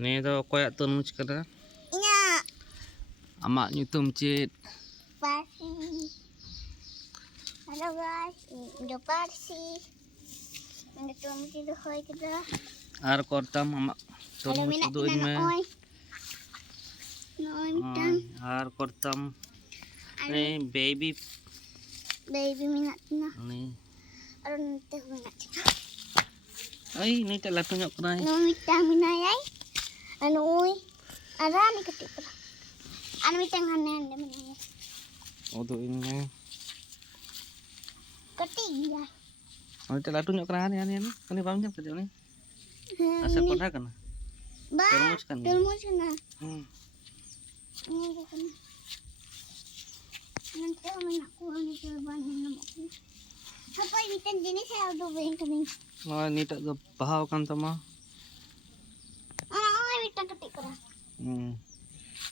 Ni do koyak turnus kada. Inya. Amak nyutum cit. Parsi. Halo guys, ini Parsi. Ini turnus itu hoy kada. Ar kortam amak turnus do me. Ar kortam. Ni baby minat na. ni. Aron teh minat. Ay, ni tak latu nyok kena. No mitang minayay. Ano uy. Ara ni ketik pala. Ano mitang hanan de minayay. Oh, tu ini. Ketik ya. Oh, tak latu nyok kena ni. Kani pam jam kerja ni. Asal kodah kana. Ba. Turnus kan. Turnus kana. Ini kan. Nanti aku ni coba nama aku. Apa mitang jenis saya udah beli kami. Oh, ni tak ke bahau kan sama. Ah, mitang ketik kena.